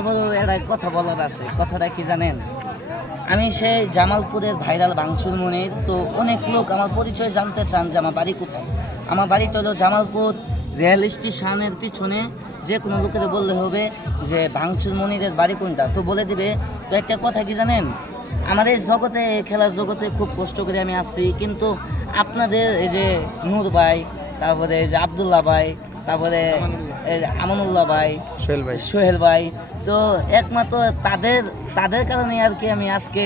তারপরেও একটা কথা বলার আছে। কথাটা কি জানেন? আমি সেই জামালপুরের ভাইরাল ভাঙচুর মনির। তো অনেক লোক আমার পরিচয় জানতে চান যে আমার বাড়ি কোথায়। আমার বাড়িটা হলো জামালপুর রেল স্টেশনের পিছনে। যে কোনো লোকের বললে হবে যে ভাঙচুর মনিরের বাড়ি কোনটা, তো বলে দিবে। তো একটা কথা কি জানেন, আমাদের জগতে, খেলার জগতে খুব কষ্ট করে আমি আসছি, কিন্তু আপনাদের এই যে নূর ভাই, তারপরে এই যে আবদুল্লাহ ভাই, তারপরে এই যে আমানুল্লাহ ভাই, সোহেল ভাই, তো একমাত্র তাদের তাদের কারণে আর কি আমি আজকে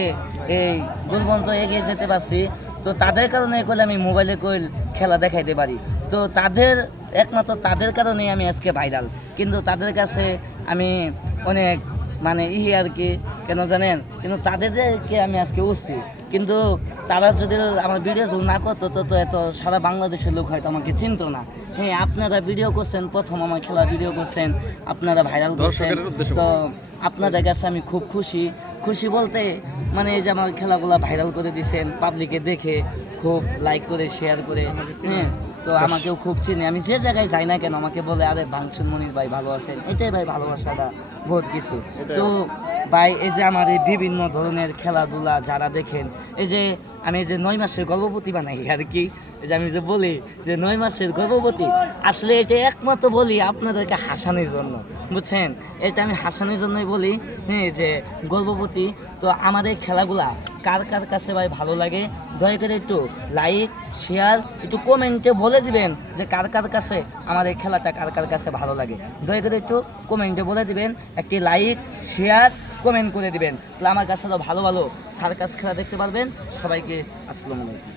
এই দুর্বন্ত এগিয়ে যেতে পারছি। তো তাদের কারণে করলে আমি মোবাইলে কইল খেলা দেখাইতে পারি। তো একমাত্র তাদের কারণেই আমি আজকে ভাইরাল। কিন্তু তাদের কাছে আমি অনেক মানে আর কি, কেন জানেন, কিন্তু তাদেরকে আমি আজকে উঠছি। কিন্তু তারা যদি আমার ভিডিও না করতো তো এত সারা বাংলাদেশের লোক হয়তো আমাকে চিনতো না। হ্যাঁ, আপনারা ভিডিও করছেন, প্রথম আমার খেলা ভিডিও করছেন, আপনারা ভাইরাল করছেন। তো আপনাদের কাছে আমি খুব খুশি বলতে মানে এই যে আমার খেলাগুলো ভাইরাল করে দিছেন, পাবলিকে দেখে খুব লাইক করে শেয়ার করে। হ্যাঁ, তো আমাকেও খুব চিনে। আমি যে জায়গায় যাই না কেন আমাকে বলে আরে ভাঙচুর মনির ভাই ভালো আছেন। এটাই ভাই ভালোবাসাটা বহুত কিছু। তো ভাই এই যে আমার এই বিভিন্ন ধরনের খেলাধুলা যারা দেখেন, এই যে আমি এই যে 9 মাসের গর্ভবতী বানাই আর কি, এই যে আমি যে বলি যে 9 মাসের গর্ভবতী, আসলে এটা একমাত্র বলি আপনাদেরকে হাসানোর জন্য, বুঝছেন? এটা আমি হাসানোর জন্যই বলি। হ্যাঁ, যে গর্ভবতী। তো আমাদের খেলাগুলা কার কার কাছে ভাই ভালো লাগে, দয়া করে একটু লাইক শেয়ার একটু কমেন্টে বলে দিবেন যে কার কার কাছে আমার এই খেলাটা কার কার কাছে ভালো লাগে। দয়া করে একটু কমেন্টে বলে দিবেন, একটি লাইক শেয়ার কমেন্ট করে দিবেন। তাহলে আমার কাছে ভালো ভালো সার্কাস খেলা দেখতে পারবেন। সবাইকে আসসালামু আলাইকুম।